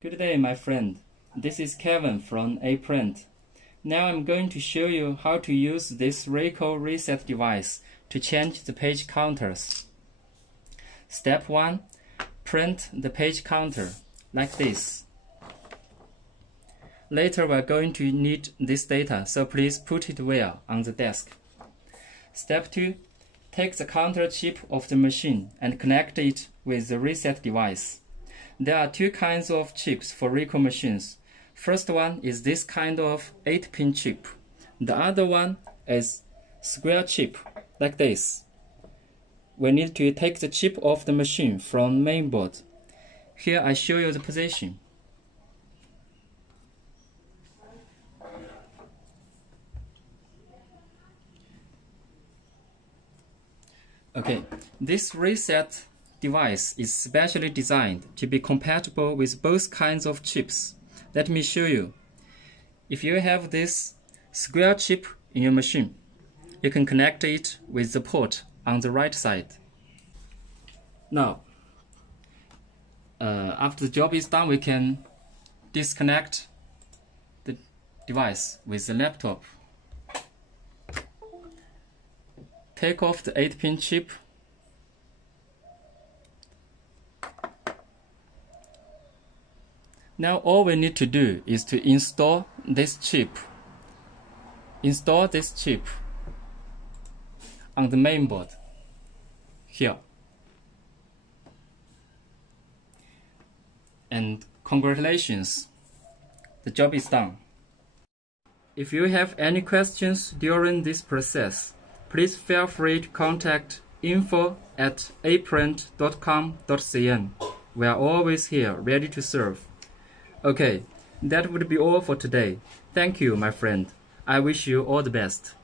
Good day, my friend. This is Kevin from Aprint. Now I'm going to show you how to use this Ricoh reset device to change the page counters. Step 1. Print the page counter like this. Later we're going to need this data, so please put it well on the desk. Step 2. Take the counter chip of the machine and connect it with the reset device. There are two kinds of chips for Ricoh machines. First one is this kind of 8-pin chip. The other one is square chip, like this. We need to take the chip of the machine from mainboard. Here I show you the position. Okay, this reset device is specially designed to be compatible with both kinds of chips. Let me show you. If you have this square chip in your machine, you can connect it with the port on the right side. Now, after the job is done, we can disconnect the device with the laptop. Take off the 8-pin chip. Now all we need to do is to install this chip. Install this chip on the mainboard here. And congratulations, the job is done. If you have any questions during this process, please feel free to contact info@aprint.com.cn. We are always here, ready to serve. Okay, that would be all for today. Thank you, my friend. I wish you all the best.